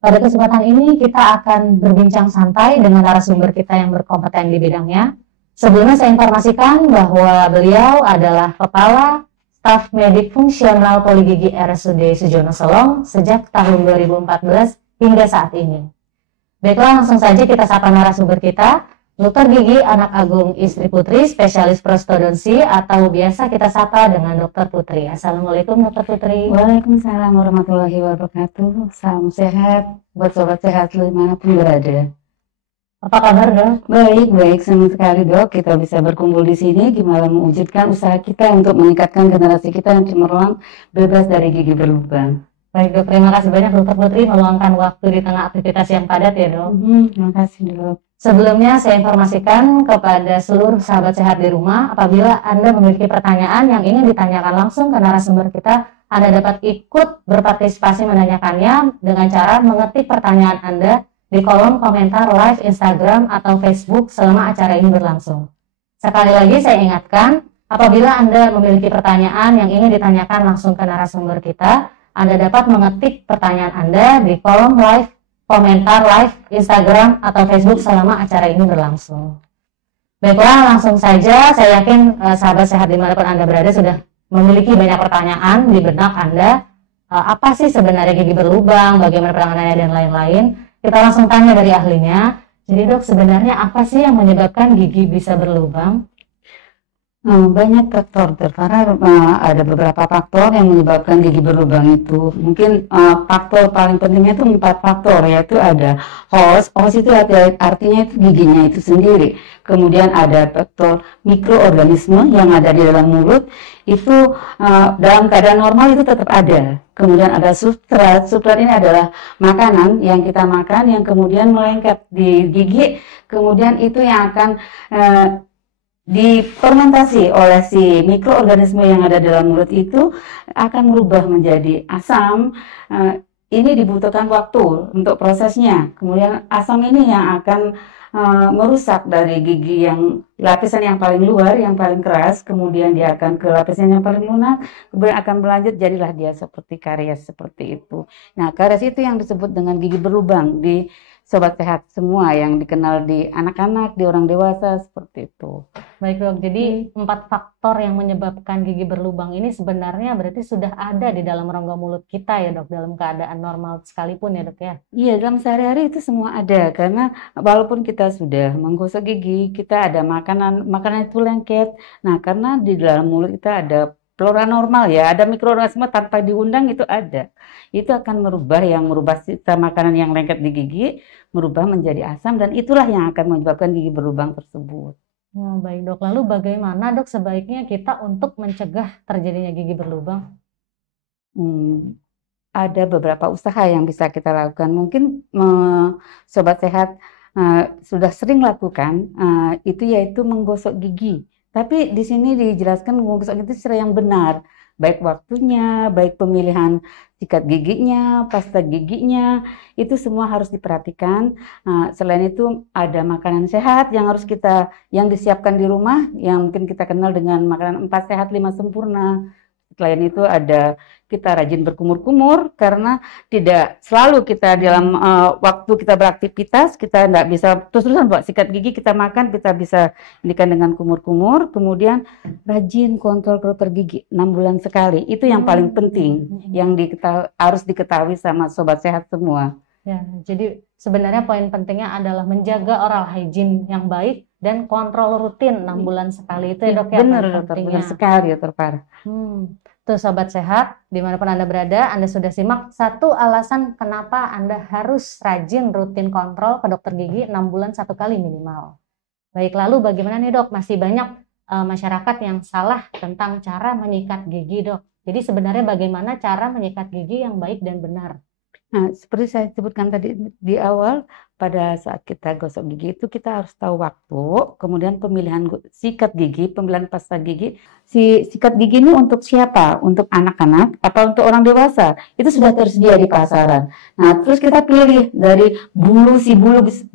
Pada kesempatan ini kita akan berbincang santai dengan narasumber kita yang berkompeten di bidangnya. Sebelumnya saya informasikan bahwa beliau adalah Kepala Staf Medik Fungsional Poligigi RSUD Sujono Selong sejak tahun 2014 hingga saat ini. Baiklah, langsung saja kita sapa narasumber kita, Dokter Gigi Anak Agung Istri Putri, spesialis prostodonsi atau biasa kita sapa dengan Dokter Putri. Assalamualaikum Dokter Putri. Waalaikumsalam warahmatullahi wabarakatuh. Salam sehat buat sobat sehat dimanapun berada. Apa kabar Dok? Baik, senang sekali Dok. Kita bisa berkumpul di sini gimana mewujudkan usaha kita untuk meningkatkan generasi kita yang cemerlang bebas dari gigi berlubang. Baik Dok, terima kasih banyak Dokter Putri meluangkan waktu di tengah aktivitas yang padat ya Dok. Terima kasih Dok. Sebelumnya saya informasikan kepada seluruh sahabat sehat di rumah, apabila Anda memiliki pertanyaan yang ingin ditanyakan langsung ke narasumber kita, Anda dapat ikut berpartisipasi menanyakannya dengan cara mengetik pertanyaan Anda di kolom komentar live Instagram atau Facebook selama acara ini berlangsung. Sekali lagi saya ingatkan, apabila Anda memiliki pertanyaan yang ingin ditanyakan langsung ke narasumber kita, Anda dapat mengetik pertanyaan Anda di kolom live komentar live Instagram atau Facebook selama acara ini berlangsung. Baiklah, langsung saja. Saya yakin sahabat sehat dimanapun Anda berada sudah memiliki banyak pertanyaan di benak Anda. Apa sih sebenarnya gigi berlubang, bagaimana penanganannya dan lain-lain. Kita langsung tanya dari ahlinya. Jadi Dok, sebenarnya apa sih yang menyebabkan gigi bisa berlubang? Banyak faktor, karena ada beberapa faktor yang menyebabkan gigi berlubang itu. Mungkin faktor paling pentingnya itu 4 faktor, yaitu ada host itu artinya itu giginya itu sendiri. Kemudian ada faktor mikroorganisme yang ada di dalam mulut, itu dalam keadaan normal itu tetap ada. Kemudian ada substrat ini adalah makanan yang kita makan yang kemudian melengket di gigi, kemudian itu yang akan difermentasi oleh si mikroorganisme yang ada dalam mulut itu akan berubah menjadi asam. Ini dibutuhkan waktu untuk prosesnya. Kemudian asam ini yang akan merusak dari gigi yang lapisan yang paling luar, yang paling keras, kemudian dia akan ke lapisan yang paling lunak, kemudian akan berlanjut jadilah dia seperti karies seperti itu. Nah, karies itu yang disebut dengan gigi berlubang di sobat sehat semua yang dikenal di anak-anak, di orang dewasa seperti itu. Baik Dok, jadi 4 faktor yang menyebabkan gigi berlubang ini sebenarnya berarti sudah ada di dalam rongga mulut kita ya Dok, dalam keadaan normal sekalipun ya Dok ya? Iya, dalam sehari-hari itu semua ada, karena walaupun kita sudah menggosok gigi, kita ada makanan itu lengket. Nah, karena di dalam mulut kita ada flora normal ya, ada mikroorganisme tanpa diundang itu ada. Itu akan merubah sisa makanan yang lengket di gigi, merubah menjadi asam, dan itulah yang akan menyebabkan gigi berlubang tersebut. Baik Dok, lalu bagaimana Dok sebaiknya kita untuk mencegah terjadinya gigi berlubang? Ada beberapa usaha yang bisa kita lakukan. Mungkin sobat sehat sudah sering lakukan, itu yaitu menggosok gigi. Tapi di sini dijelaskan menggosok itu secara yang benar, baik waktunya, baik pemilihan sikat giginya, pasta giginya, itu semua harus diperhatikan. Selain itu ada makanan sehat yang yang disiapkan di rumah, yang mungkin kita kenal dengan makanan 4 sehat 5 sempurna. Selain itu ada kita rajin berkumur-kumur, karena tidak selalu kita dalam waktu kita beraktivitas, kita tidak bisa terus-terusan buat sikat gigi, kita makan, kita bisa indikan dengan kumur-kumur. Kemudian rajin kontrol dokter gigi 6 bulan sekali, itu yang paling penting, yang harus diketahui sama sobat sehat semua. Ya, jadi sebenarnya poin pentingnya adalah menjaga oral hygiene yang baik dan kontrol rutin 6 bulan sekali itu ya Dok ya? Benar Dokter, benar sekali Dokter Farah. Tuh sobat sehat, dimanapun Anda berada, Anda sudah simak satu alasan kenapa Anda harus rajin rutin kontrol ke dokter gigi 6 bulan 1 kali minimal. Baik, lalu bagaimana nih Dok? Masih banyak masyarakat yang salah tentang cara menyikat gigi Dok. Jadi sebenarnya bagaimana cara menyikat gigi yang baik dan benar? Nah, seperti saya sebutkan tadi di awal, pada saat kita gosok gigi itu kita harus tahu waktu, kemudian pemilihan sikat gigi, pemilihan pasta gigi. Si sikat gigi ini untuk siapa? Untuk anak-anak atau untuk orang dewasa? Itu sudah tersedia di pasaran. Nah, terus kita pilih dari bulu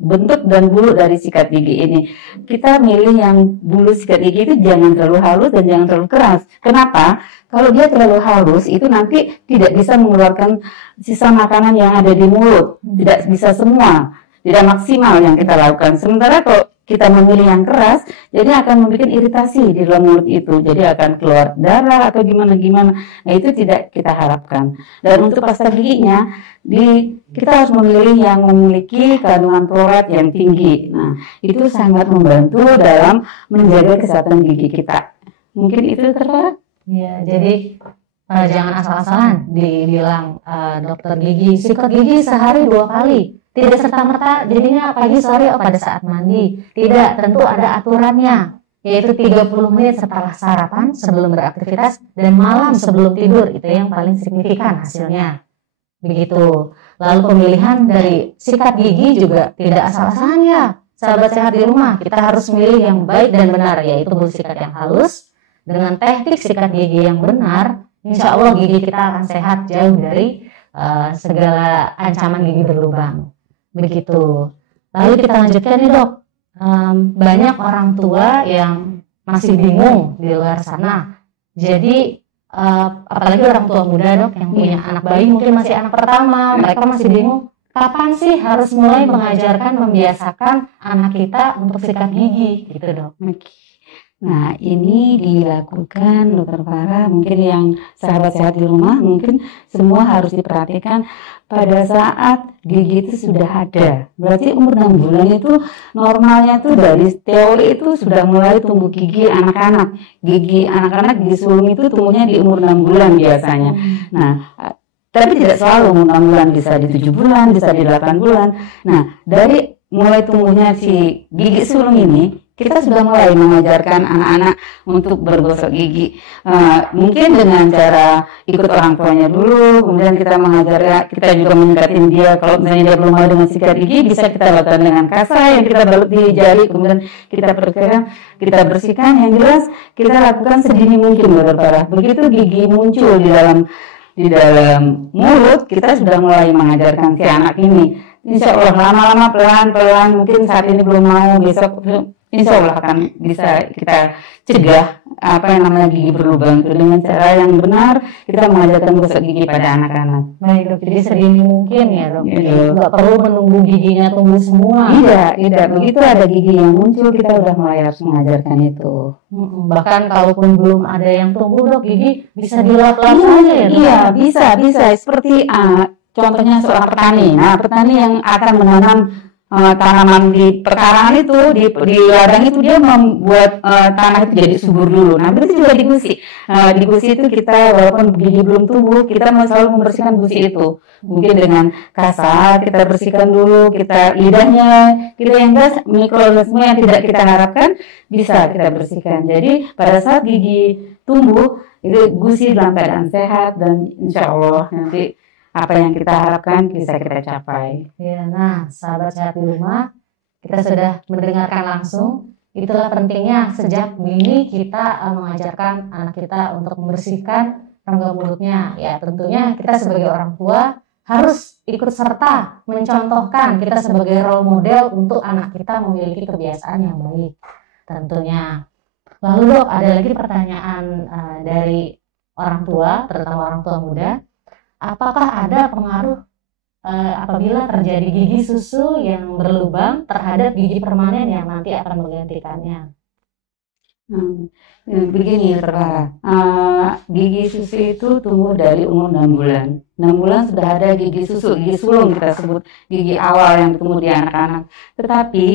bentuk dan bulu dari sikat gigi ini. Kita milih yang bulu sikat gigi itu jangan terlalu halus dan jangan terlalu keras. Kenapa? Kalau dia terlalu halus, itu nanti tidak bisa mengeluarkan sisa makanan yang ada di mulut, tidak bisa semua, tidak maksimal yang kita lakukan. Sementara kalau kita memilih yang keras, jadi akan membuat iritasi di dalam mulut itu, jadi akan keluar darah atau gimana-gimana. Nah, itu tidak kita harapkan. Dan untuk pasta giginya, kita harus memilih yang memiliki kandungan fluoride yang tinggi. Nah, itu sangat membantu dalam menjaga kesehatan gigi kita. Mungkin itu terpara? Ya, jadi jangan asal-asalan dibilang dokter gigi, sikat gigi sehari 2 kali. Tidak serta-merta jadinya pagi sore pada saat mandi. Tidak, tentu ada aturannya, yaitu 30 menit setelah sarapan sebelum beraktivitas dan malam sebelum tidur. Itu yang paling signifikan hasilnya. Begitu. Lalu pemilihan dari sikat gigi juga tidak asal-asalan ya. Sahabat sehat di rumah, kita harus memilih yang baik dan benar, yaitu bulu sikat yang halus. Dengan teknik sikat gigi yang benar, insya Allah gigi kita akan sehat jauh dari segala ancaman gigi berlubang. Begitu. Lalu kita lanjutkan nih dok, banyak orang tua yang masih bingung di luar sana. Jadi apalagi orang tua muda dok yang punya anak bayi, mungkin masih anak pertama, mereka masih bingung kapan sih harus mulai mengajarkan, membiasakan anak kita untuk sikat gigi gitu dok. Nah, ini dilakukan dokter Farah, mungkin yang sahabat sehat di rumah, mungkin semua harus diperhatikan pada saat gigi itu sudah ada. Berarti umur 6 bulan itu normalnya tuh dari teori itu sudah mulai tumbuh gigi anak-anak. Gigi anak-anak, gigi sulung itu tumbuhnya di umur 6 bulan biasanya. Nah, tapi tidak selalu umur 6 bulan, bisa di 7 bulan, bisa di 8 bulan. Nah, dari mulai tumbuhnya si gigi sulung ini, kita sudah mulai mengajarkan anak-anak untuk bergosok gigi. Mungkin dengan cara ikut orang tuanya dulu, kemudian kita kita juga mengingatkan dia kalau misalnya dia belum mau dengan sikat gigi, bisa kita lakukan dengan kasa yang kita balut di jari, kemudian kita bersihkan. Yang jelas kita lakukan sedini mungkin, dokter Farah. Begitu gigi muncul di dalam mulut, kita sudah mulai mengajarkan si anak ini. Insya Allah lama-lama pelan-pelan, mungkin saat ini belum mau, besok insya Allah akan bisa kita cegah apa yang namanya gigi berlubang itu dengan cara yang benar. Kita mengajarkan gosok gigi pada anak-anak. Baik dok, jadi sedini mungkin ya dok. Nggak perlu menunggu giginya tumbuh semua. Tidak. Begitu ada gigi yang muncul, kita udah mulai harus mengajarkan itu. Bahkan kalaupun belum ada yang tumbuh dok, gigi bisa dilap-lap saja ya dok? Iya, bisa. Seperti contohnya seorang petani. Nah, petani yang akan menanam tanaman di perkarangan itu, di ladang itu, dia membuat tanah itu jadi subur dulu. Nah, begitu juga di gusi. Di gusi itu kita walaupun gigi belum tumbuh, kita selalu membersihkan gusi itu. Mungkin dengan kasa kita bersihkan dulu, lidahnya kita yang gas, mikroorganisme yang tidak kita harapkan bisa kita bersihkan. Jadi pada saat gigi tumbuh, itu gusi dalam keadaan sehat dan insya Allah nanti apa yang kita harapkan bisa kita capai. Ya, nah, sahabat sehat di rumah, kita sudah mendengarkan langsung. Itulah pentingnya sejak dini kita mengajarkan anak kita untuk membersihkan rongga mulutnya. Ya, tentunya kita sebagai orang tua harus ikut serta mencontohkan, kita sebagai role model untuk anak kita memiliki kebiasaan yang baik. Tentunya. Lalu dok, ada lagi pertanyaan dari orang tua, terutama orang tua muda. Apakah ada pengaruh apabila terjadi gigi susu yang berlubang terhadap gigi permanen yang nanti akan menggantikannya? Begini, gigi susu itu tumbuh dari umur 6 bulan. 6 bulan sudah ada gigi susu, gigi sulung kita sebut, gigi awal yang tumbuh di anak-anak. Tetapi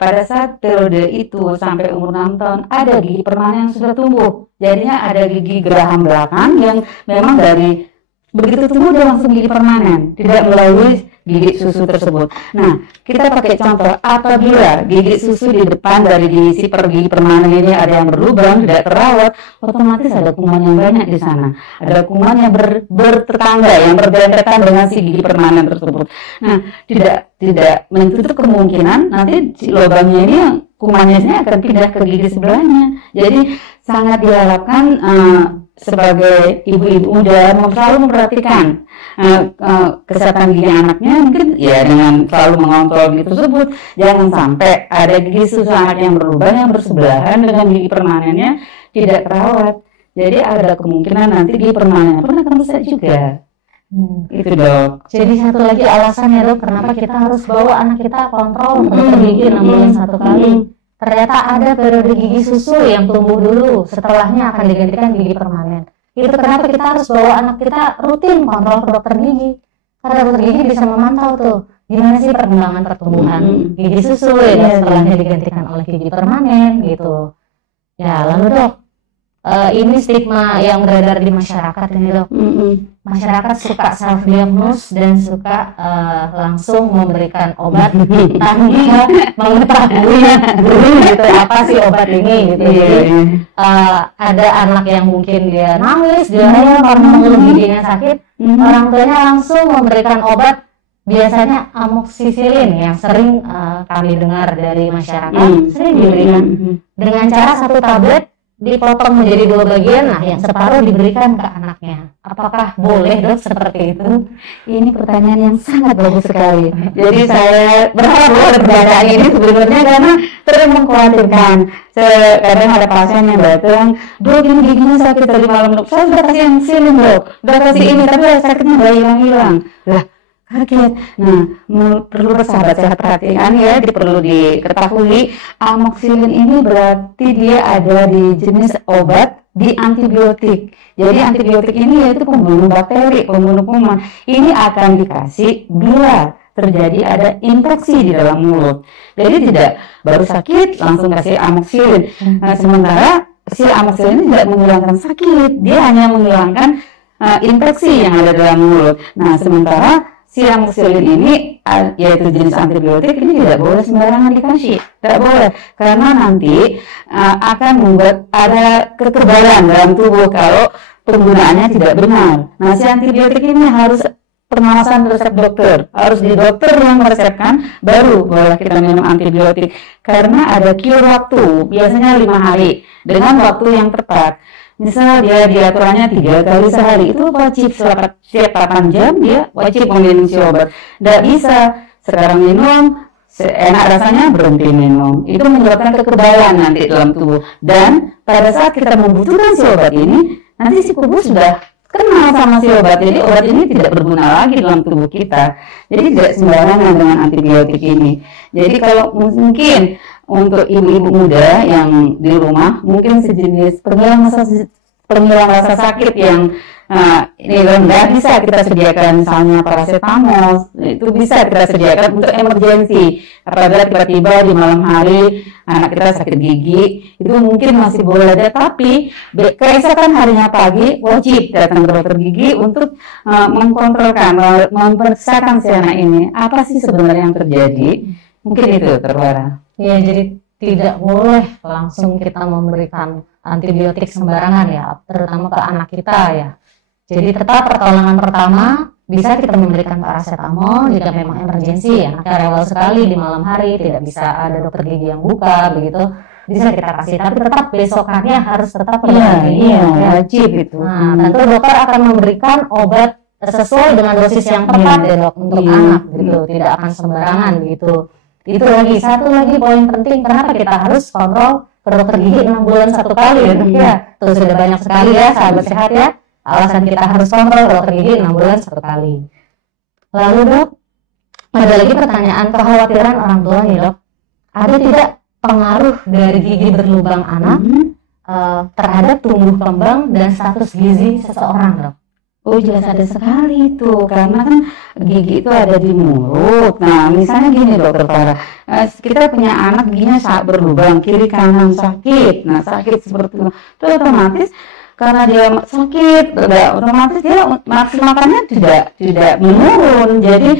pada saat periode itu sampai umur 6 tahun ada gigi permanen yang sudah tumbuh. Jadinya ada gigi geraham belakang yang memang dari begitu tumbuh dia langsung gigi permanen, tidak melalui gigi susu tersebut. Nah, kita pakai contoh, apabila gigi susu di depan dari gigi permanen ini ada yang berlubang, tidak terawat, otomatis ada kuman yang banyak di sana. Ada kuman yang bertetangga, yang berdempetan dengan si gigi permanen tersebut. Nah, tidak menutup kemungkinan nanti si lubangnya ini, kumannya ini akan pindah ke gigi sebelahnya. Jadi sangat diharapkan sebagai ibu-ibu muda selalu memperhatikan kesehatan gigi anaknya, mungkin ya dengan selalu mengontrol gigi tersebut. Jangan sampai ada gigi susu anak yang berlubang yang bersebelahan dengan gigi permanennya tidak terawat. Jadi ada kemungkinan nanti gigi permanen pun akan rusak juga. Itu dok. Jadi satu lagi alasannya dok, kenapa kita harus bawa anak kita kontrol ke dokter gigi 6 bulan satu kali. Ternyata ada periode gigi susu yang tumbuh dulu, setelahnya akan digantikan gigi permanen. Itu kenapa kita harus bawa anak kita rutin kontrol ke dokter gigi. Karena dokter gigi bisa memantau tuh gimana sih perkembangan pertumbuhan gigi susu ya setelahnya digantikan oleh gigi permanen gitu. Ya lalu dok, ini stigma yang beredar di masyarakat ini dok. Masyarakat suka self diagnose dan suka langsung memberikan obat tanpa mengetahui dulu gitu apa sih obat ini gitu. Jadi ada anak yang mungkin dia nangis, dia karena mengeluh giginya sakit, orang tuanya langsung memberikan obat, biasanya amoxicillin yang sering kami dengar dari masyarakat, sering diberikan dengan cara satu tablet dipotong menjadi 2 bagian, nah yang separuh diberikan ke anaknya. Apakah boleh dok seperti itu? Ini pertanyaan yang sangat bagus sekali. Jadi saya berharap ada pertanyaan ini sebenarnya karena sering mengkhawatirkan. Kadang ada pasien yang datang, dok ini giginya sakit tadi malam dok, saya sudah kasih amoxicillin dok, udah kasih ini tapi sakitnya nggak hilang-hilang. Lah kaget. Nah, perlu bersahabat sehat perhatikan ya, perlu diketahui amoxicillin ini berarti dia ada di jenis obat di antibiotik. Jadi antibiotik ini yaitu pembunuh bakteri, pembunuh kuman. Ini akan dikasih bila terjadi ada infeksi di dalam mulut. Jadi tidak baru sakit langsung kasih amoxicillin. Nah, sementara si amoxicillin ini tidak menghilangkan sakit, dia hanya menghilangkan infeksi yang ada dalam mulut. Nah, sementara si amoxicillin ini yaitu jenis antibiotik ini tidak boleh sembarangan dikasih, tidak boleh karena nanti akan membuat ada kekebalan dalam tubuh kalau penggunaannya tidak benar. Nah, si antibiotik ini harus pengawasan resep dokter, harus di dokter yang meresepkan baru boleh kita minum antibiotik karena ada cure waktu, biasanya 5 hari dengan waktu yang tepat. Misal dia diaturannya 3 kali sehari, itu wajib setiap 8 jam dia wajib meminum si obat. Tidak bisa sekarang minum, enak rasanya berhenti minum. Itu menyebabkan kekebalan nanti dalam tubuh. Dan pada saat kita membutuhkan si obat ini, nanti si tubuh sudah kenal sama si obat. Jadi obat ini tidak berguna lagi dalam tubuh kita. Jadi tidak sembarangan dengan antibiotik ini. Jadi kalau mungkin untuk ibu-ibu muda yang di rumah mungkin sejenis penghilang rasa sakit yang ini rendah bisa kita sediakan, misalnya paracetamol itu bisa kita sediakan untuk emergensi apabila tiba-tiba di malam hari anak kita sakit gigi, itu mungkin masih boleh ada, tapi keesokan harinya pagi wajib datang ke dokter gigi untuk mengkontrolkan, memeriksakan si anak ini apa sih sebenarnya yang terjadi. Mungkin itu Terwara. Ya, jadi tidak boleh langsung kita memberikan antibiotik sembarangan ya, terutama ke anak kita ya. Jadi tetap pertolongan pertama bisa kita memberikan paracetamol jika memang emergensi ya, anaknya rewel sekali di malam hari, tidak bisa ada dokter gigi yang buka begitu, bisa kita kasih, tapi tetap besokannya harus tetap wajib itu. Nah, tentu dokter akan memberikan obat sesuai dengan dosis yang tepat ya dok untuk anak gitu, tidak akan sembarangan gitu. Itu lagi satu lagi poin penting, kenapa kita harus kontrol ke dokter gigi 6 bulan satu kali ya dok ya. Tuh sudah banyak sekali ya sahabat sehat ya alasan kita harus kontrol ke dokter gigi 6 bulan satu kali. Lalu dok, ada lagi pertanyaan kekhawatiran orang tua nih dok, ada tidak pengaruh dari gigi berlubang anak terhadap tumbuh kembang dan status gizi seseorang dok? Oh jelas ada sekali itu, karena kan gigi itu ada di mulut. Nah misalnya gini dokter Farah, kita punya anak giginya saat berlubang kiri kanan sakit, nah sakit seperti itu otomatis karena dia sakit, otomatis dia nafsu makannya tidak menurun. Jadi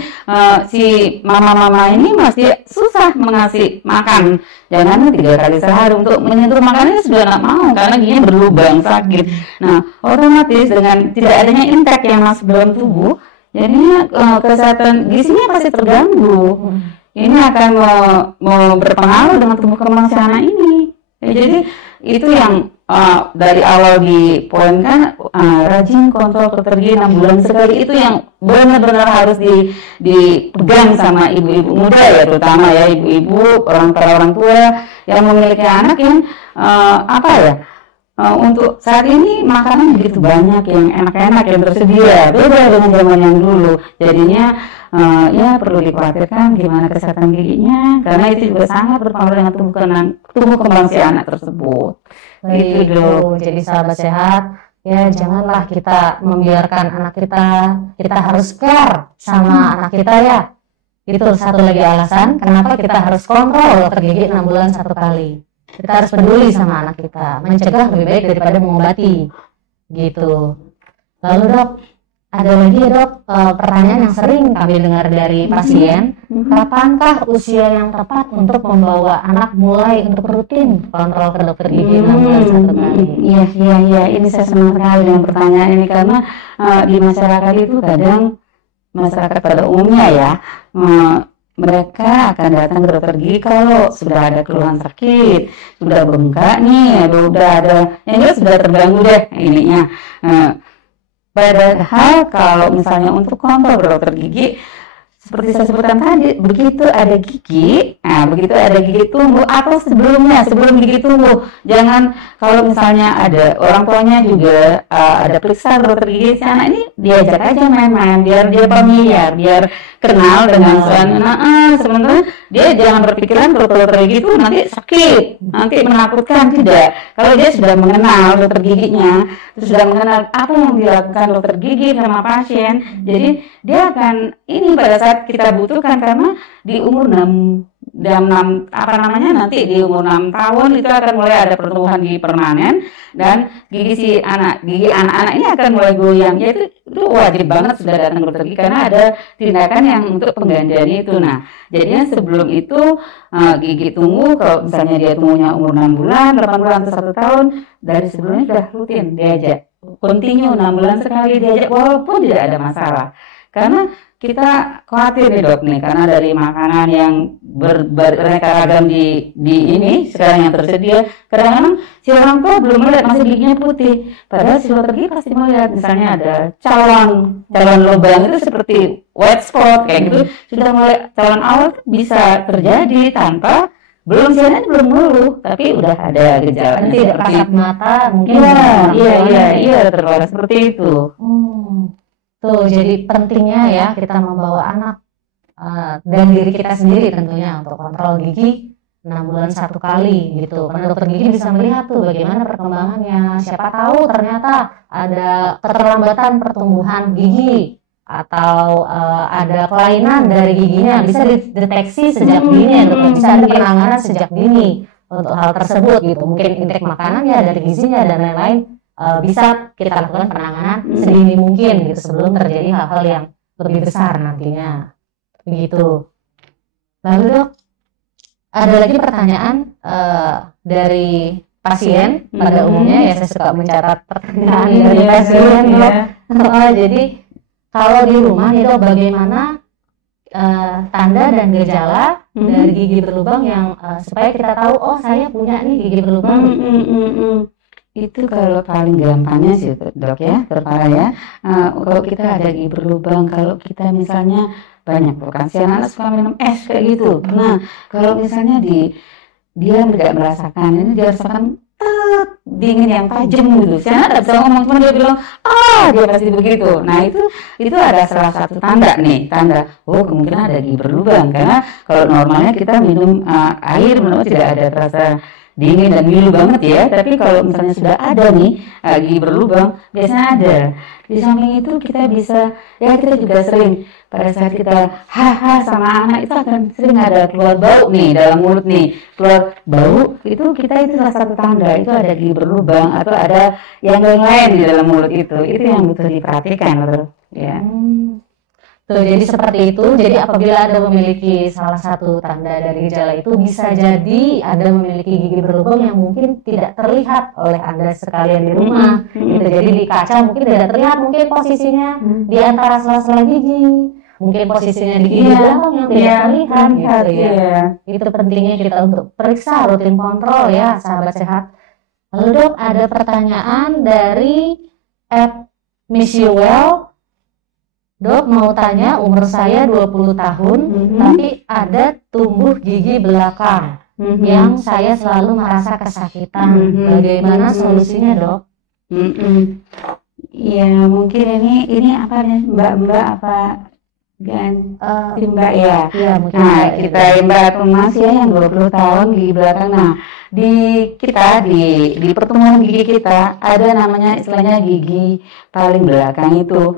si mama-mama ini masih susah mengasih makan. Jangan 3 kali sehari, untuk menyentuh makanannya sudah tidak mau karena giginya berlubang sakit. Nah otomatis dengan tidak adanya intake yang masuk dalam tubuh, jadinya kesehatan gizinya pasti terganggu. Ini akan berpengaruh dengan tumbuh kembang si anak ini. Ya, jadi itu yang dari awal dipoinkan, rajin kontrol dokter gigi 6 bulan sekali, itu yang benar-benar harus dipegang sama ibu-ibu muda ya, terutama ya ibu-ibu, orang tua yang memiliki anak yang untuk saat ini makanan begitu banyak yang enak-enak yang tersedia, beda dengan zaman yang dulu. Jadinya ya perlu dikhawatirkan gimana kesehatan giginya, karena itu juga sangat berpengaruh dengan tumbuh kembang si anak tersebut. Baik, Gitu dok. jadi sahabat sehat, ya janganlah kita membiarkan anak kita harus care sama anak kita ya. Itu satu lagi alasan kenapa kita harus kontrol dokter gigi 6 bulan 1 kali. Kita harus peduli sama anak kita, mencegah lebih baik daripada mengobati, gitu. Lalu dok, ada lagi ya dok, pertanyaan yang sering kami dengar dari pasien, kapankah usia yang tepat untuk membawa anak mulai untuk rutin kontrol ke dokter gigi 6 bulan 1 kali? Iya, ini saya senang sekali dengan pertanyaan ini, karena di masyarakat itu kadang, masyarakat pada umumnya ya, mereka akan datang ke dokter gigi kalau sudah ada keluhan sakit, sudah bengkak nih, sudah ada, yang jelas sudah terganggu deh ininya. Padahal kalau misalnya untuk kontrol ke dokter gigi, seperti saya sebutkan tadi, begitu ada gigi tumbuh atau sebelum gigi tumbuh, jangan kalau misalnya ada orang tuanya juga ada periksa dokter gigi si anak ini, diajak aja main-main biar dia familiar, biar kenal dengan suasana. Sementara dia jangan berpikiran kalau dokter gigi itu nanti sakit, nanti menakutkan, tidak. Kalau dia sudah mengenal dokter giginya, sudah mengenal apa yang dilakukan dokter gigi sama pasien, jadi dia akan ini pada saat kita butuhkan, karena di umur 6 nanti di umur 6 tahun itu akan mulai ada pertumbuhan gigi permanen, dan gigi anak-anak ini akan mulai goyang. Yaitu itu wajib banget sudah datang ke dokter gigi, karena ada tindakan yang untuk penggantian itu. Nah, jadinya sebelum itu gigi tumbuh, kalau misalnya dia tumbuhnya umur 6 bulan, 8 bulan atau 1 tahun, dari sebelumnya sudah rutin diajak, continue 6 bulan sekali diajak, walaupun tidak ada masalah. Karena kita khawatir nih dok nih, karena dari makanan yang beraneka ragam di ini sekarang yang tersedia, kadang-kadang si orang tua belum melihat masih giginya putih, padahal si dokter gigi pasti melihat misalnya ada calon lubang itu seperti white spot kayak gitu, sudah mulai calon awal bisa terjadi tanpa belum ngeluh, tapi udah ada gejala Tidak kasat mata mungkin. Iya terlalu seperti itu. Tuh, jadi pentingnya ya kita membawa anak dan diri kita sendiri tentunya untuk kontrol gigi 6 bulan 1 kali gitu. Karena dokter gigi bisa melihat tuh bagaimana perkembangannya. Siapa tahu ternyata ada keterlambatan pertumbuhan gigi atau ada kelainan dari giginya, bisa dideteksi sejak dini ya dokter. Bisa ada penanganan sejak dini untuk hal tersebut gitu. Mungkin intake makanan ya dari gizinya dan lain-lain. Bisa kita lakukan penanganan sedini mungkin gitu sebelum terjadi hal-hal yang lebih besar nantinya begitu. Lalu dok, ada lagi pertanyaan dari pasien pada umumnya ya, saya suka mencatat pertanyaan dari pasien dok. Jadi kalau di rumah nih dok, bagaimana tanda dan gejala dari gigi berlubang yang supaya kita tahu oh saya punya nih gigi berlubang. Itu kalau paling gampangnya sih dok ya, kepala ya. Kalau kita ada gigi berlubang, kalau kita misalnya banyak bukan si anak suka minum es kayak gitu. Nah, kalau misalnya dia tidak merasakan ini, dia rasakan dingin yang tajam gitu. Si anak tidak bisa ngomong, cuma dia bilang dia pasti begitu. Nah itu ada salah satu tanda kemungkinan ada gigi berlubang, karena kalau normalnya kita minum air tidak ada terasa dingin dan milu banget ya, tapi kalau misalnya sudah ada nih gigi berlubang, biasanya ada. Di samping itu kita bisa, ya kita juga sering pada saat kita sama anak itu akan sering ada keluar bau nih dalam mulut nih, keluar bau itu salah satu tanda itu ada gigi berlubang atau ada yang lain di dalam mulut itu yang butuh diperhatikan loh ya. Tuh, jadi seperti itu. Jadi apabila Anda memiliki salah satu tanda dari gejala itu, bisa jadi Anda memiliki gigi berlubang yang mungkin tidak terlihat oleh Anda sekalian di rumah. Gitu. Jadi di kaca mungkin tidak terlihat, mungkin posisinya di antara sela-sela gigi, mungkin posisinya di gigi belakang yang tidak terlihat. Gitu ya. Itu pentingnya kita untuk periksa, rutin kontrol ya, sahabat sehat. Lalu dok, ada pertanyaan dari Miss Yuwell. Dok, mau tanya, umur saya 20 tahun, tapi ada tumbuh gigi belakang. yang saya selalu merasa kesakitan. Bagaimana solusinya, Dok? Ya mungkin ini apa nih Mbak apa Mbak ya? Iya, mungkin Nah, kita Mbak atau Mas ya yang 20 tahun gigi belakang. Nah, di kita di pertemuan gigi kita ada namanya istilahnya gigi paling belakang itu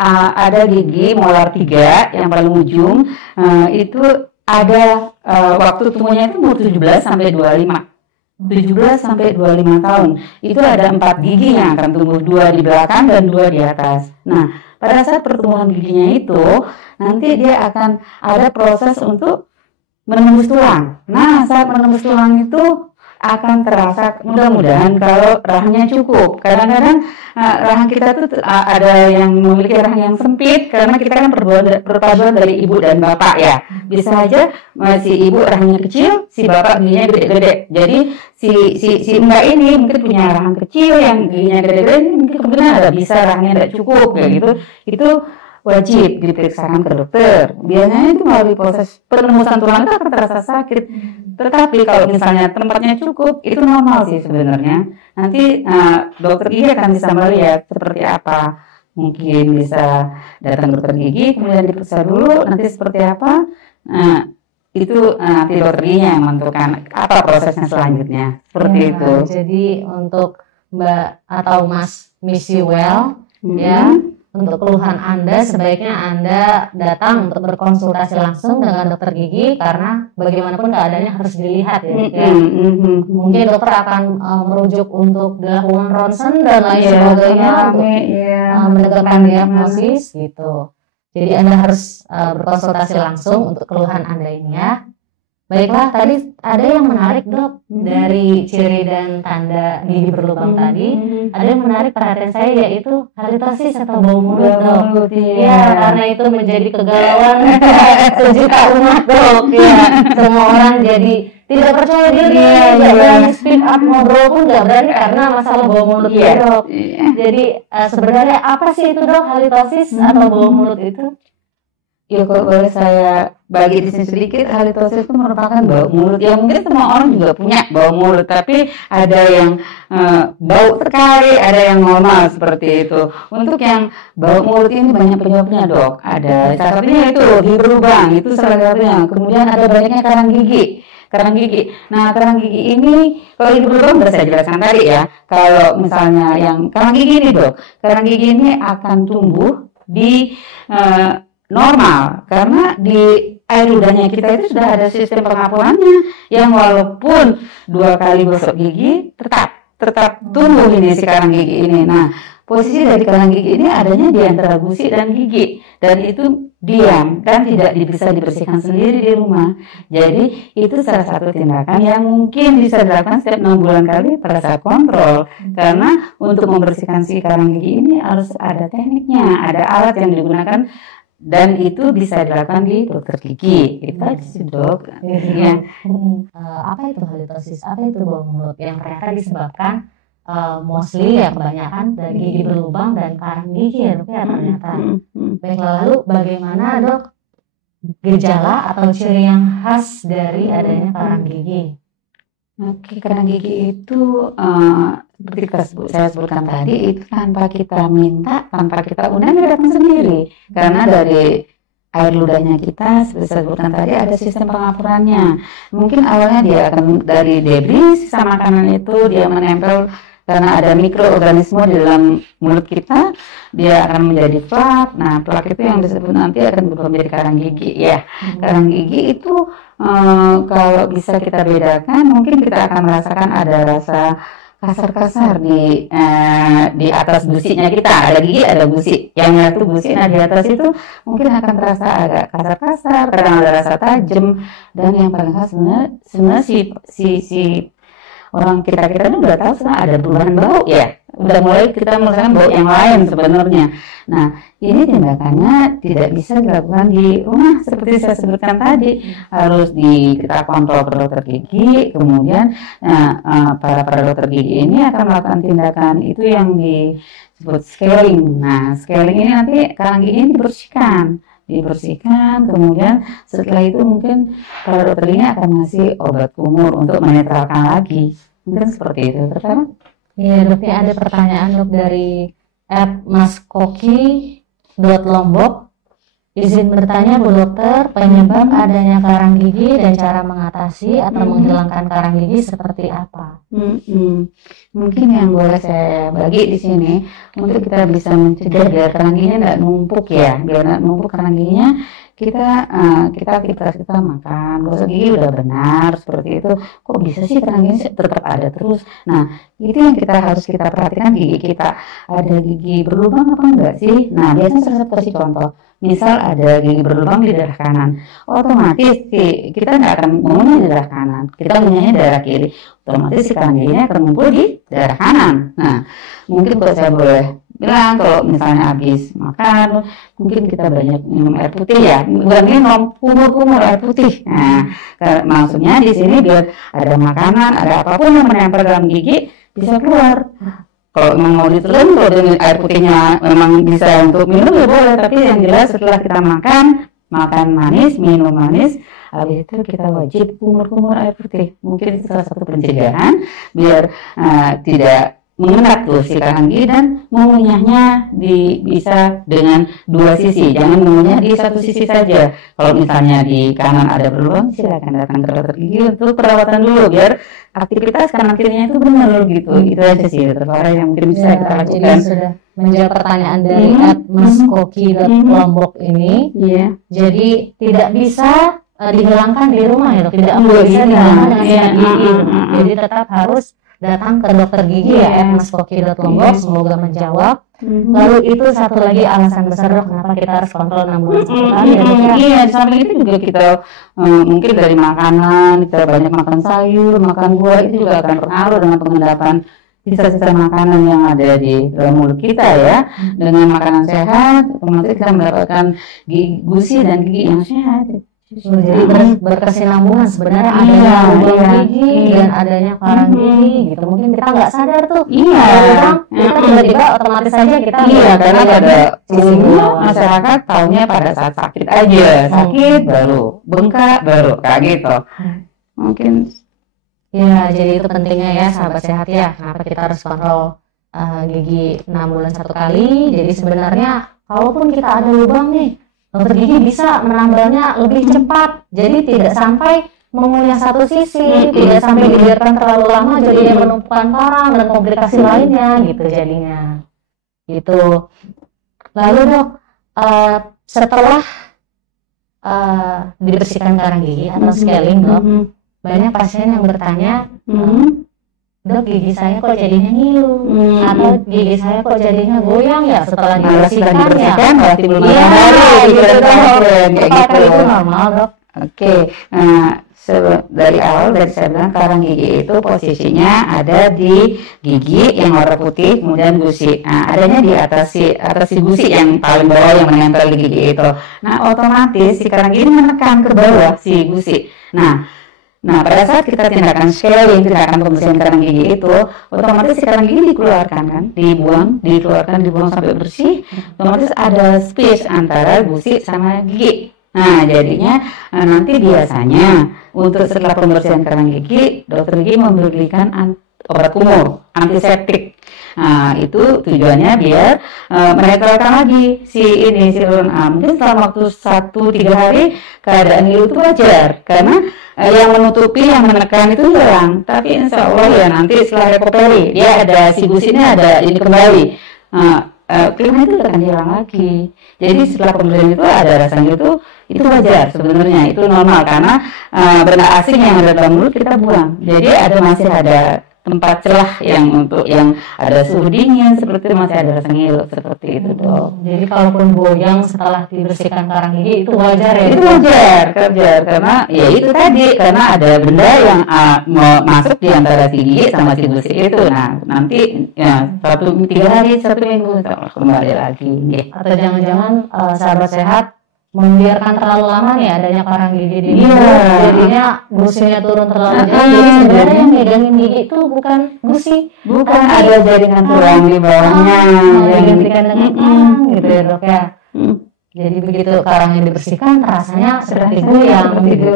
ada gigi molar 3 yang paling ujung. Itu ada waktu tumbuhnya itu umur 17 sampai 25 tahun. Itu ada 4 gigi yang akan tumbuh, 2 di belakang dan 2 di atas. Nah, pada saat pertumbuhan giginya itu nanti dia akan ada proses untuk menembus tulang. Nah, saat menembus tulang itu akan terasa, mudah-mudahan kalau rahangnya cukup. Kadang-kadang rahang kita tuh ada yang memiliki rahang yang sempit karena kita kan perpaduan dari ibu dan bapak ya. Bisa aja si ibu rahangnya kecil, si bapak giginya gede-gede. Jadi si mbak ini mungkin punya rahang kecil yang giginya gede-gede, mungkin kemungkinan ada bisa rahangnya tidak cukup kayak gitu. Itu wajib diperiksakan ke dokter. Biasanya itu melalui proses penembusan tulang itu akan terasa sakit. Tetapi kalau misalnya tempatnya cukup, itu normal sih sebenarnya. Nanti dokter gigi akan bisa melihat seperti apa. Mungkin bisa datang dokter gigi, kemudian diperiksa dulu, nanti seperti apa. Nah, itu nanti dokter giginya yang menentukan apa prosesnya selanjutnya. Seperti itu. Jadi untuk Mbak atau Mas Miss You Well, ya. Untuk keluhan Anda, sebaiknya Anda datang untuk berkonsultasi langsung dengan dokter gigi karena bagaimanapun keadaannya harus dilihat ya. Mungkin dokter akan merujuk untuk dilakukan ronsen dan lain sebagainya untuk menegakkan diagnosis gitu. Jadi Anda harus berkonsultasi langsung untuk keluhan Anda ini ya. Baiklah, tadi ada yang menarik Dok dari ciri dan tanda gigi berlubang tadi. Ada yang menarik perhatian saya yaitu halitosis atau bau mulut Dok. Iya, karena itu menjadi kegalauan sejuta umat Dok. Ya, semua orang jadi tidak percaya diri, tidak berani speak up, ngobrol pun tidak berani karena masalah bau mulut Dok. Jadi sebenarnya apa sih itu Dok, halitosis atau bau mulut itu? Ya kalau boleh saya bagi di sini sedikit, halitosis itu merupakan bau mulut yang mungkin semua orang juga punya bau mulut, tapi ada yang bau sekali, ada yang normal seperti itu. Untuk yang bau mulut ini banyak penyebabnya Dok. Ada salah satunya itu gigi berlubang, itu salah satunya. Kemudian ada banyaknya karang gigi. Nah, karang gigi ini kalau gigi berlubang sudah saya jelaskan tadi ya. Kalau misalnya yang karang gigi ini Dok, karang gigi ini akan tumbuh di normal karena di air ludahnya kita itu sudah ada sistem pengapurannya yang walaupun 2 kali gosok gigi tetap tumbuh ini si karang gigi ini. Nah, posisi dari karang gigi ini adanya di antara gusi dan gigi dan itu diam dan tidak bisa dibersihkan sendiri di rumah. Jadi itu salah satu tindakan yang mungkin bisa dilakukan setiap 6 bulan kali pada saat kontrol. Karena untuk membersihkan si karang gigi ini harus ada tekniknya, ada alat yang digunakan dan itu bisa dilakukan di dokter gigi. Itu aja sih Dok. Ya. Apa itu halitosis? Apa itu bau mulut yang ternyata disebabkan mostly ya kebanyakan dari gigi berlubang dan karang gigi ya Dok ya ternyata. Baiklah, lalu bagaimana Dok gejala atau ciri yang khas dari adanya karang gigi? Oke, karang gigi itu seperti saya sebutkan tadi, itu tanpa kita minta, tanpa kita undang, dia datang sendiri. Karena dari air ludahnya kita, seperti saya sebutkan tadi, ada sistem pengapurannya. Mungkin awalnya dia akan dari debris, sisa makanan itu dia menempel karena ada mikroorganisme di dalam mulut kita, dia akan menjadi plak. Nah, plak itu yang disebut nanti akan berubah menjadi karang gigi. Ya, karang gigi itu kalau bisa kita bedakan, mungkin kita akan merasakan ada rasa kasar-kasar di atas gusinya kita. Ada gigi, ada gusi. Yang satu gusi, nah di atas itu mungkin akan terasa agak kasar-kasar, kadang ada rasa tajam, dan yang paling khas sebenarnya si orang kita ini udah tahu sebenarnya ada perubahan bau ya. Udah mulai kita merasakan bau yang lain sebenarnya. Nah, ini tindakannya tidak bisa dilakukan di rumah seperti saya sebutkan tadi. Harus kita kontrol ke dokter gigi, kemudian para dokter gigi ini akan melakukan tindakan itu yang disebut scaling. Nah, scaling ini nanti karang gigi ini dibersihkan. dibersihkan, kemudian setelah itu mungkin kalau dokter gigi akan ngasih obat kumur untuk menetralkan lagi. Mungkin seperti itu, pertama. Iya dok, ini ada pertanyaan dok dari @maskoki.lombok. Izin bertanya Bu Dokter, penyebab adanya karang gigi dan cara mengatasi atau menghilangkan karang gigi seperti apa? Mungkin yang boleh saya bagi di sini untuk kita bisa mencegah biar karang giginya tidak numpuk ya, biar tidak numpuk karang giginya, kita aktivitas kita makan, gosok gigi udah benar seperti itu. Kok bisa sih karang gigi tetap ada terus? Nah, itu yang harus kita perhatikan, gigi kita ada gigi berlubang apa enggak sih? Nah, biasanya saya kasih contoh. Misal ada gigi berlubang di daerah kanan, otomatis kita nggak akan mengunyah di daerah kanan, kita mengunyahnya di daerah kiri, otomatis si karang giginya akan ngumpul di daerah kanan. Nah, mungkin kalau saya boleh bilang, kalau misalnya habis makan, mungkin kita banyak minum air putih ya, bukan minum kumur-kumur air putih. Nah, maksudnya di sini biar ada makanan, ada apapun yang menempel dalam gigi bisa keluar. Kalau memang mau ditelan, kalau dengan air putihnya memang bisa untuk minum ya boleh, tapi yang jelas setelah kita makan manis, minum manis, habis itu kita wajib kumur-kumur air putih. Mungkin itu salah satu pencegahan biar tidak mengendap tuh si karang gigi, dan mengunyahnya bisa dengan dua sisi, jangan mengunyah di satu sisi saja. Kalau misalnya di kanan ada berlubang, silakan datang ke dokter gigi untuk perawatan dulu biar aktivitas kanan kirinya itu benar gitu. Itu aja sih dokter yang mungkin bisa kita lakukan. Jadi sudah menjawab pertanyaan dari @maskoki.lombok ini. Jadi tidak bisa dihilangkan di rumah ya dok, tidak bisa dihilangkan dengan sikat gigi. Jadi tetap harus datang ke dokter gigi ya @maskoki.lombok. Semoga menjawab. Lalu itu satu lagi alasan besar dok kenapa kita harus kontrol 6 bulan sekali ya dok ya. Iya, di samping itu juga kita mungkin dari makanan, kita banyak makan sayur, makan buah, itu juga akan berpengaruh dengan pengendapan sisa-sisa makanan yang ada di dalam mulut kita ya. Dengan makanan sehat, otomatis kita mendapatkan gusi dan gigi yang sehat. Jadi berkesinambungan sebenarnya adanya lubang gigi dan adanya karang gigi gitu. Mungkin kita nggak sadar tuh. Kita tiba-tiba otomatis saja kita karena pada umumnya masyarakat taunya pada saat sakit aja, sakit baru bengkak baru kayak gitu. Mungkin ya, jadi itu pentingnya ya sahabat sehat ya. Kenapa kita harus kontrol gigi 6 bulan satu kali. Jadi sebenarnya kalaupun kita ada lubang nih, dokter gigi bisa menambahnya lebih cepat, jadi tidak sampai mengunyah satu sisi, tidak sampai dibiarkan terlalu lama jadinya penumpukan karang dan komplikasi lainnya gitu jadinya. Gitu. Lalu dok, setelah dibersihkan karang gigi atau scaling dok, banyak pasien yang bertanya, dok gigi saya kok jadinya ngilu, atau gigi saya kok jadinya goyang ya setelah dibersihkan ya. Apakah itu normal dok? Oke, dari awal dari saya bilang karang gigi itu posisinya ada di gigi yang warna putih, kemudian gusi. Nah, adanya di atas si gusi yang paling bawah yang menempel di gigi itu. Nah, otomatis si karang gigi menekan ke bawah si gusi. Nah, pada saat kita tindakan scaling, tindakan pembersihan karang gigi itu, otomatis si karang gigi dikeluarkan kan, dibuang sampai bersih, otomatis ada space antara gusi sama gigi. Nah, jadinya nanti biasanya untuk setelah pembersihan karang gigi, dokter gigi memberikan obat kumur, antiseptik. Nah, itu tujuannya biar menetralkan lagi si urun. Mungkin setelah waktu 1-3 hari keadaan itu wajar, karena yang menutupi, yang menekan itu hilang. Tapi insya Allah ya nanti setelah recovery dia ada si gusinya ada ini kembali, keluhan itu akan hilang lagi. Jadi setelah pemberian itu ada rasanya itu wajar sebenarnya, itu normal karena benda asing yang ada dalam mulut kita buang. Jadi masih ada tempat celah yang ada suhu dingin seperti itu, masih ada rasa ngilu seperti itu dok. Jadi kalaupun goyang setelah dibersihkan karang gigi itu wajar ya? Itu wajar karena ya itu tadi, karena ada benda yang masuk di antara si gigi sama si gusi itu. Nah nanti ya 3 hari 1 minggu kembali lagi. Atau jangan-jangan sahabat sehat membiarkan terlalu lama nih adanya karang gigi di mulut, jadinya gusinya turun terlalu jauh. Jadi sebenarnya yang megangin gigi itu bukan gusi, bukan ada jaringan tulang di bawahnya yang digantikan dengan gitu ya dok ya. Jadi begitu karang yang dibersihkan rasanya seperti guyang gitu.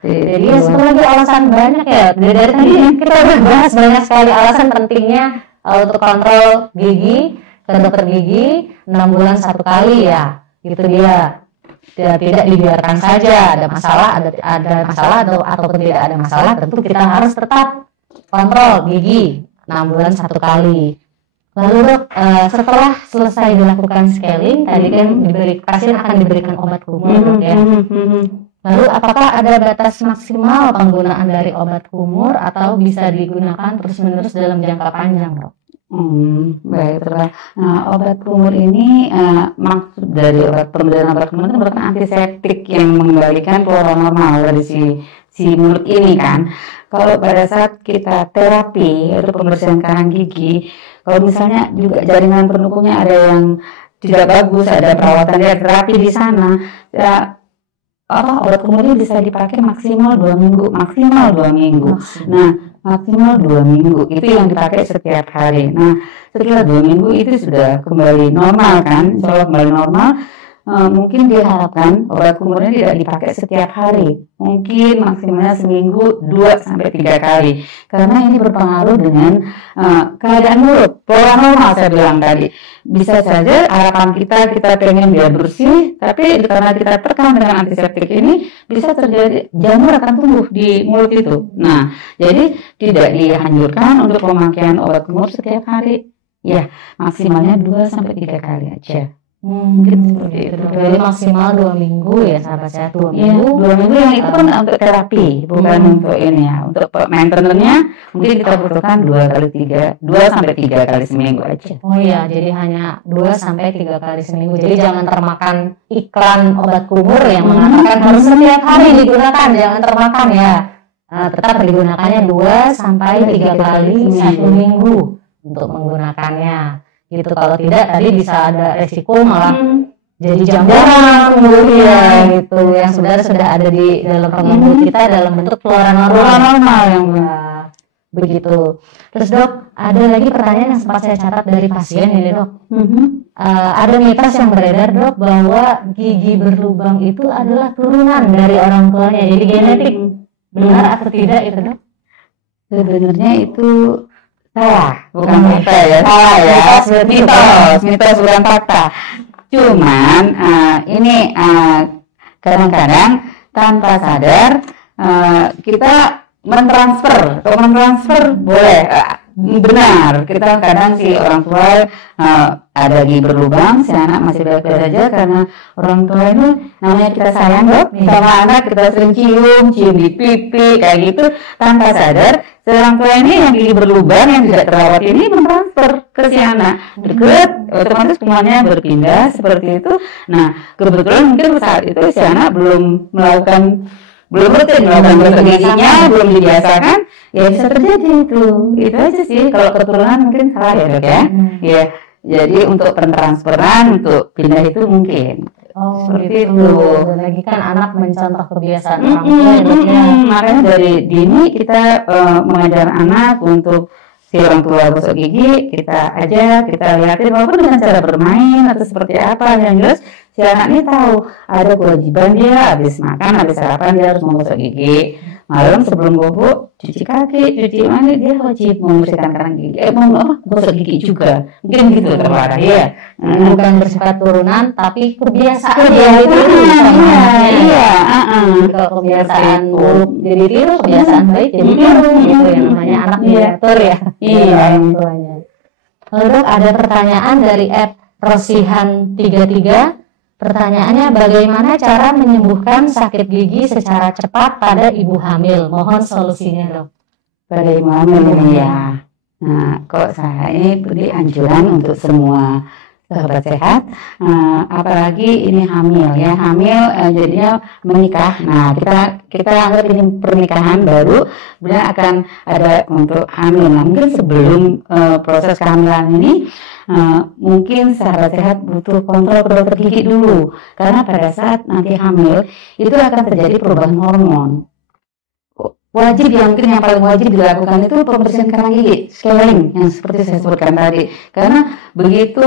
Jadi ya satu lagi alasan banyak ya. Dari tadi kita udah bahas banyak sekali alasan pentingnya untuk kontrol gigi ke dokter gigi 6 bulan 1 kali ya. Itu dia. Tidak dibiarkan saja ada masalah ataupun tidak ada masalah, tentu kita harus tetap kontrol gigi 6 bulan 1 kali. Lalu dok, setelah selesai dilakukan scaling, tadi kan pasien akan diberikan obat kumur dok ya. Lalu apakah ada batas maksimal penggunaan dari obat kumur atau bisa digunakan terus-menerus dalam jangka panjang dok? Baiklah. Nah, obat kumur ini maksud dari pemberian obat kumur itu merupakan antiseptik yang mengembalikan flora normal dari si mulut ini kan. Kalau pada saat kita terapi yaitu pembersihan karang gigi, kalau misalnya juga jaringan pendukungnya ada yang tidak bagus, ada perawatan dia terapi di sana, ya obat kumur ini bisa dipakai maksimal 2 minggu, Nah, maksimal 2 minggu itu yang dipakai setiap hari. Nah, setelah 2 minggu itu sudah kembali normal kan, insya Allah kembali normal. Mungkin diharapkan obat kumurnya tidak dipakai setiap hari, mungkin maksimalnya seminggu 2-3 kali, karena ini berpengaruh dengan keadaan mulut, flora normal saya bilang tadi. Bisa saja harapan kita pengen dia bersih, tapi karena kita tekan dengan antiseptik ini, bisa terjadi jamur akan tumbuh di mulut itu. Nah, jadi tidak dianjurkan untuk pemakaian obat kumur setiap hari, ya maksimalnya 2-3 kali aja. Mungkin seperti itu. Jadi maksimal 2 minggu ya sahabat sehat, 2 minggu. 2 minggu yang itu kan untuk terapi, bukan untuk ini ya. Untuk maintenance-nya mungkin kita butuhkan 2-3 kali seminggu aja. Oh iya, jadi hanya 2-3 kali seminggu. Jadi jangan termakan iklan obat kumur yang mengatakan harus setiap hari digunakan, jangan termakan ya. Tetap digunakannya 2-3 kali 1 minggu untuk menggunakannya. Gitu, kalau tidak tadi bisa ada resiko malah jadi jamburan ya gitu yang sudah ada di dalam rongga kita dalam bentuk flora normal yang begitu. Terus dok, ada lagi pertanyaan yang sempat saya catat dari pasien ini dok. Ada mitos yang beredar dok bahwa gigi berlubang itu adalah turunan dari orang tuanya, jadi genetik. Benar atau tidak itu dok? Sebenarnya itu salah, bukan fakta ya. Salah ya, mitos bukan fakta. Cuman ini kadang-kadang tanpa sadar kita mentransfer boleh benar. Kita kadang si orang tua ada gigi berlubang, si anak masih baik-baik saja karena orang tua itu namanya kita sayang dok sama anak, kita sering cium di pipi kayak gitu tanpa sadar. Orang tua ini yang gigi berlubang yang tidak terawat ini mentransfer ke si anak, deket, otomatis semuanya berpindah seperti itu. Nah, kebetulan mungkin saat itu si anak belum rutin melakukan gosok giginya, belum dibiasakan, ya bisa terjadi itu aja sih. Kalau keturunan mungkin salah ya dok ya. Ya, jadi untuk pentransferan untuk pindah itu mungkin. Seperti itu. Dan lagi kan anak mencontoh kebiasaan orang tua. Makanya dari dini kita mengajar anak untuk si orang tua gosok gigi, kita lihatin walaupun dengan cara bermain atau seperti apa, yang jelas si anak ini tahu ada kewajiban dia habis makan, habis sarapan dia harus menggosok gigi. Malam sebelum bobo cuci kaki, cuci mandi, dia wajib membersihkan karang gigi. Gosok gigi juga. Mungkin gitu terparah ya. Bukan bersifat turunan, tapi kebiasaan dia itu. Iya. Kalau kebiasaan buruk jadi tiru, kebiasaan baik jadi tiru. Gitu yang namanya anak diatur ya. Iya. Lalu dok, ada pertanyaan dari @rosihan33. Pertanyaannya, bagaimana cara menyembuhkan sakit gigi secara cepat pada ibu hamil? Mohon solusinya dok. Pada ibu hamil ini ya. Nah, kok saya ini beri anjuran untuk semua sahabat sehat, apalagi ini hamil ya, jadinya menikah. Nah, kita anggap ini pernikahan baru, kemudian akan ada untuk hamil. Nah, mungkin sebelum proses kehamilan ini, mungkin sahabat sehat butuh kontrol ke dokter gigi dulu, karena pada saat nanti hamil itu akan terjadi perubahan hormon. Wajib yang paling wajib dilakukan itu pembersihan karang gigi, scaling yang seperti saya sebutkan tadi, karena begitu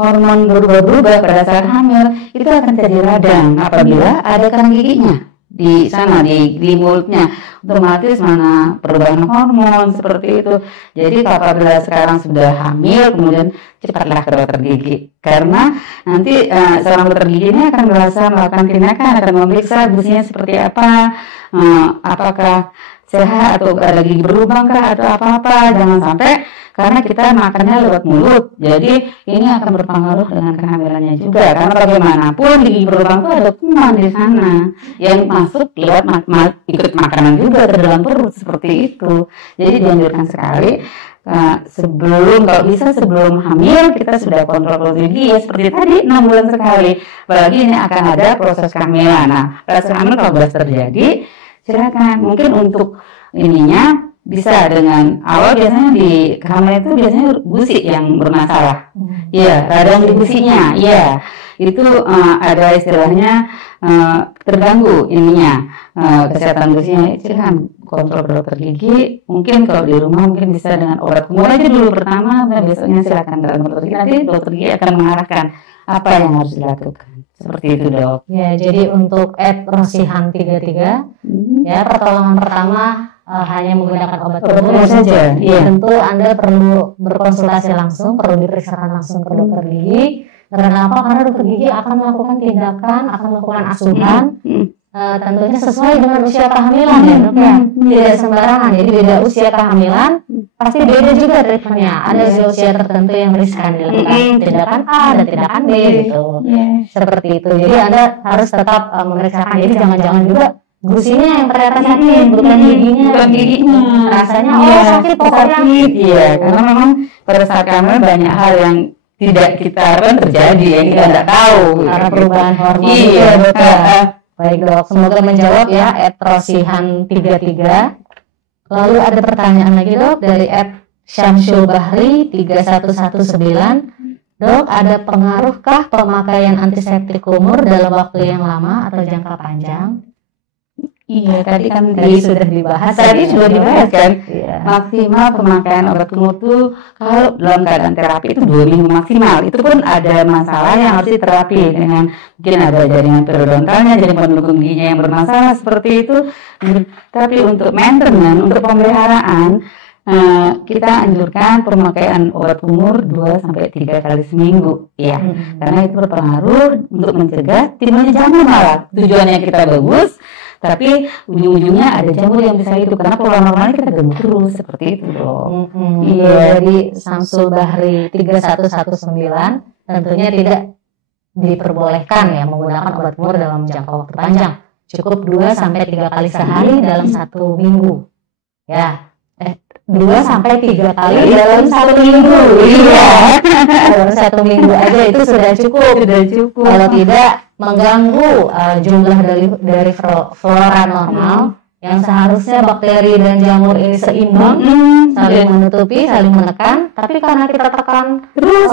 hormon berubah-ubah pada saat hamil, itu akan terjadi radang apabila ada kerang giginya di sana, di mulutnya. Otomatis mana perubahan hormon seperti itu. Jadi apabila sekarang sudah hamil, kemudian cepatlah ke dokter gigi, karena nanti seorang dokter gigi ini akan merasa melakukan tindakan, akan memeriksa gusinya seperti apa, apakah sehat atau ada gigi berlubang kah atau apa-apa. Jangan sampai karena kita makannya lewat mulut, jadi ini akan berpengaruh dengan kehamilannya juga, karena bagaimanapun gigi berlubang itu ada kuman di sana yang masuk lewat ikut makanan juga ke dalam perut seperti itu. Jadi dianjurkan sekali kalau bisa sebelum hamil kita sudah kontrol gigi ya, seperti tadi 6 bulan sekali. Apalagi ini akan ada proses kehamilan. Nah, proses hamil kalau sudah terjadi, silakan mungkin untuk ininya bisa dengan awal biasanya di kehamilan itu biasanya gusi yang bermasalah. Ya, radang di gusinya. Ya, itu ada istilahnya terganggu ininya kesehatan gusinya. Silakan kontrol ke dokter gigi. Mungkin kalau di rumah mungkin bisa dengan obat kumur aja dulu pertama, dan besoknya silakan ke dokter gigi. Nanti dokter gigi akan mengarahkan apa yang harus dilakukan. Seperti itu, Dok. Ya, jadi untuk Rosihan 33 ya, pertolongan pertama hanya menggunakan obat kumur saja. Ya, tentu Anda perlu berkonsultasi langsung, perlu diperiksakan langsung ke dokter gigi. Karena apa? Karena dokter gigi akan melakukan tindakan, akan melakukan asuhan, tentunya sesuai dengan usia kehamilan ya, Dok ya. Tidak sembarangan. Jadi beda usia kehamilan, pasti beda juga treatmentnya. Ada usia tertentu yang riskan dilakukan tindakan A dan tindakan B gitu. Seperti itu. Jadi Anda harus tetap memeriksakan. Jadi jangan-jangan juga gusinya yang ternyata sakit, bukan giginya. Rasanya sakit pokoknya. Iya, karena memang pada saat kehamilan banyak hal yang tidak kita harapkan terjadi, yang kita tidak tahu. Karena perubahan hormon. Iya, betul. Baik, Dok, semoga menjawab ya Rosihan 33. Lalu ada pertanyaan lagi, Dok, dari Syamsul Bahri 3119. Dok, ada pengaruhkah pemakaian antiseptik kumur dalam waktu yang lama atau jangka panjang? Iya, tadi kan sudah dibahas. Sudah dibahas kan. Iya. Maksimal pemakaian obat kumur tuh kalau dalam keadaan terapi itu 2 minggu maksimal. Itu pun ada masalah yang harus diterapi dengan mungkin ada jaringan periodontalnya, jaringan pendukung giginya yang bermasalah seperti itu. Tapi untuk maintenance, untuk pemeliharaan, kita anjurkan pemakaian obat kumur 2-3 kali seminggu, ya. Karena itu berpengaruh untuk mencegah timbulnya jamur malah. Tujuannya kita bagus, tapi ujung-ujungnya ada jamur yang bisa hidup karena pola normalnya kita gemuk terus seperti itu, Dok. Iya, jadi Syamsul Bahri 3119 tentunya tidak diperbolehkan ya menggunakan obat kumur dalam jangka waktu panjang. Cukup 2-3 kali sehari dalam 1 minggu. Ya. 2-3 kali dalam 1 minggu. Iya. Dalam 1 minggu aja itu sudah cukup. Kalau tidak mengganggu jumlah dari flora normal yang seharusnya bakteri dan jamur ini seimbang, saling menutupi, saling menekan. Tapi karena kita tekan terus,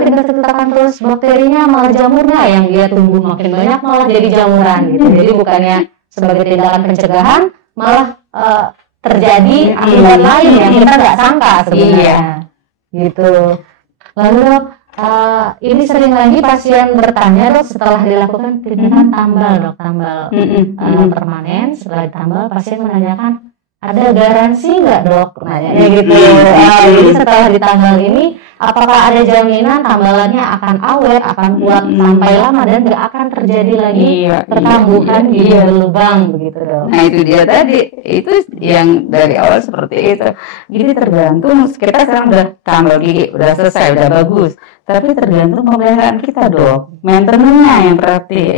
kita tekan terus bakterinya, malah jamurnya yang dia tumbuh makin banyak malah jadi jamuran gitu. Jadi bukannya sebagai tindakan pencegahan, malah terjadi akibat lain yang kita nggak sangka sebenarnya. Gitu. Lalu, Dok, ini sering lagi pasien bertanya, Dok, setelah dilakukan tindakan tambal permanen, setelah ditambal pasien menanyakan, ada garansi nggak, Dok? Nanya gitu. Jadi setelah ditambal ini, apakah ada jaminan tambalannya akan awet, akan kuat sampai lama dan nggak akan terjadi lagi pertambuhan gigi berlubang begitu, Dok? Nah itu dia tadi, itu yang dari awal seperti itu. Jadi tergantung, kita sekarang udah tambal gigi, udah selesai, udah bagus. Tapi tergantung pemeliharaan kita, Dok. Maintenance-nya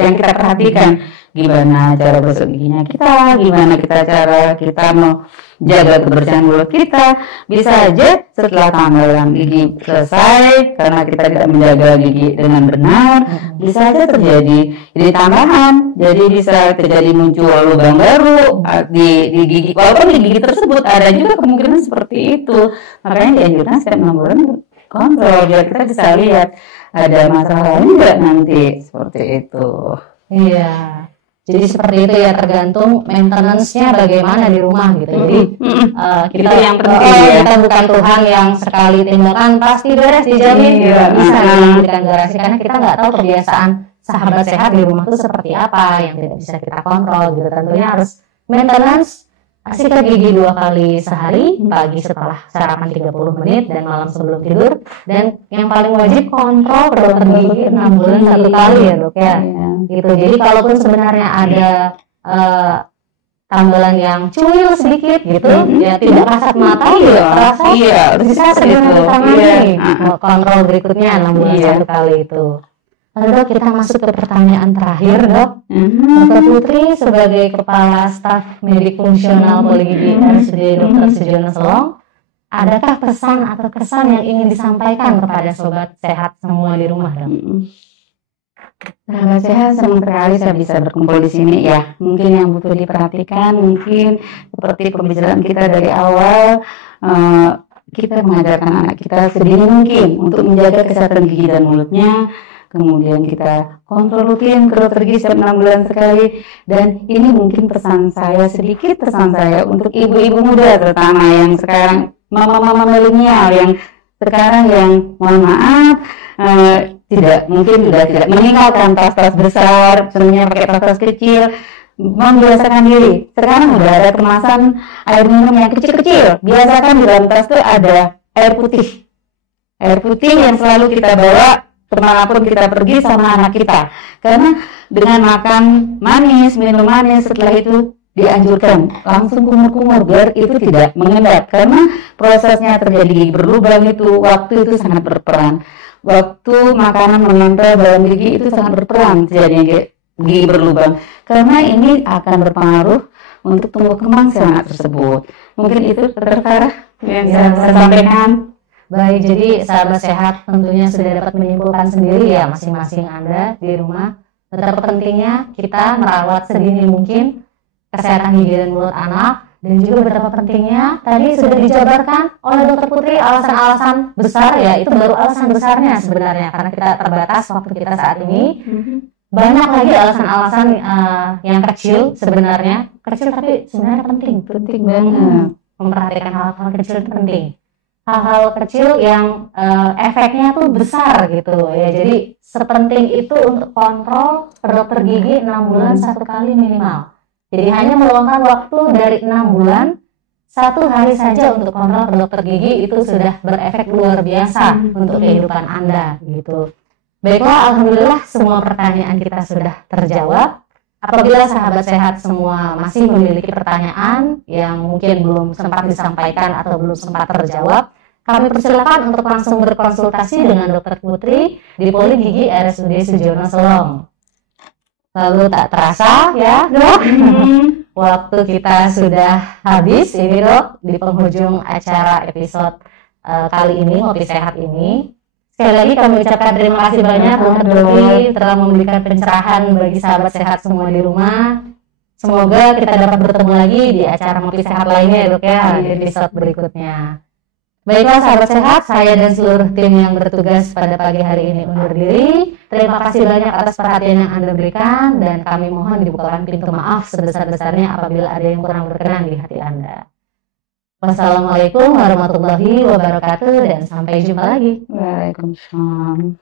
yang kita perhatikan. Gimana cara gosok giginya kita, gimana cara kita mau jaga kebersihan mulut kita. Bisa aja setelah tambalan gigi selesai, karena kita tidak menjaga gigi dengan benar, bisa aja terjadi tambahan. Jadi bisa terjadi muncul lubang baru di gigi. Walaupun di gigi tersebut ada juga kemungkinan seperti itu. Makanya dianjurkan setiap 6 bulan kontrol biar kita bisa lihat ada masalah lain nggak nanti seperti itu. Iya. Jadi seperti itu ya, tergantung maintenance-nya bagaimana di rumah gitu. Jadi kita itu yang penting ya. Kita bukan Tuhan yang sekali tindakan pasti beres dijamin, tidak bisa diberikan garansi karena kita nggak tahu kebiasaan sahabat sehat di rumah itu seperti apa yang tidak bisa kita kontrol gitu. Tentunya harus maintenance, sikat gigi 2 kali sehari, pagi setelah sarapan 30 menit dan malam sebelum tidur. Dan yang paling wajib kontrol ke dokter gigi 6 bulan 1 kali ya dok ya. Gitu. Jadi kalaupun sebenarnya ada tambalan yang cuil sedikit gitu, ya tidak kasat mata juga terasa, bisa segera ditangani. Kontrol berikutnya 6 bulan 1 kali itu. Lalu dok, kita masuk ke pertanyaan terakhir dok. Dr. Putri sebagai Kepala Staf Medik Fungsional Poligigi RSUD Dr. Sujono Selong, adakah pesan atau kesan yang ingin disampaikan kepada sobat sehat semua di rumah dok? Sahabat sehat, senang sekali saya bisa berkumpul di sini ya. Mungkin yang butuh diperhatikan, mungkin seperti pembicaraan kita dari awal, kita mengajarkan anak kita sedini mungkin untuk menjaga kesehatan gigi dan mulutnya. Kemudian kita kontrol rutin ke dokter gigi setiap 6 bulan sekali. Dan ini mungkin pesan saya untuk ibu-ibu muda terutama yang sekarang, mama-mama milenial yang sekarang yang mohon maaf tidak meninggalkan tas-tas besar, sebenarnya pakai tas-tas kecil, membiasakan diri. Sekarang udah ada kemasan air minum yang kecil-kecil. Biasakan di dalam tas itu ada air putih yang selalu kita bawa kemanapun kita pergi sama anak kita. Karena dengan makan manis, minum manis, setelah itu dianjurkan langsung kumur-kumur biar itu tidak mengendap. Karena prosesnya terjadi gigi berlubang itu, waktu itu sangat berperan. Waktu makanan menempel dalam gigi itu sangat berperan terjadinya gigi berlubang. Karena ini akan berpengaruh untuk tumbuh kembang sel anak tersebut. Mungkin itu Dr. Farah yang bisa saya sampaikan. Baik, jadi sahabat sehat tentunya sudah dapat menyimpulkan sendiri ya masing-masing Anda di rumah betapa pentingnya kita merawat sedini mungkin kesehatan gigi dan mulut anak, dan juga betapa pentingnya tadi sudah dijabarkan oleh Dr. Putri alasan-alasan besar ya, itu baru alasan besarnya sebenarnya karena kita terbatas waktu kita saat ini. Banyak lagi alasan-alasan yang kecil sebenarnya, kecil tapi sebenarnya penting banget. Memperhatikan hal-hal kecil itu penting. Hal-hal kecil yang efeknya tuh besar gitu ya. Jadi sepenting itu untuk kontrol ke dokter gigi 6 bulan 1 kali minimal. Jadi hanya meluangkan waktu dari 6 bulan 1 hari saja untuk kontrol ke dokter gigi itu sudah berefek luar biasa untuk kehidupan Anda gitu. Baiklah, alhamdulillah semua pertanyaan kita sudah terjawab. Apabila sahabat sehat semua masih memiliki pertanyaan yang mungkin belum sempat disampaikan atau belum sempat terjawab, kami persilakan untuk langsung berkonsultasi dengan Dr. Putri di Poli Gigi RSUD Sujono Selong. Lalu tak terasa ya dok, waktu kita sudah habis ini dok di penghujung acara episode kali ini, Ngopi Sehat ini. Sekali lagi kami ucapkan terima kasih banyak Dr. Putri telah memberikan pencerahan bagi sahabat sehat semua di rumah. Semoga kita dapat bertemu lagi di acara Ngopi Sehat lainnya ya dok ya, di episode berikutnya. Baiklah sahabat sehat, saya dan seluruh tim yang bertugas pada pagi hari ini undur diri. Terima kasih banyak atas perhatian yang Anda berikan, dan kami mohon dibukakan pintu maaf sebesar-besarnya apabila ada yang kurang berkenan di hati Anda. Wassalamualaikum warahmatullahi wabarakatuh, dan sampai jumpa lagi. Waalaikumsalam.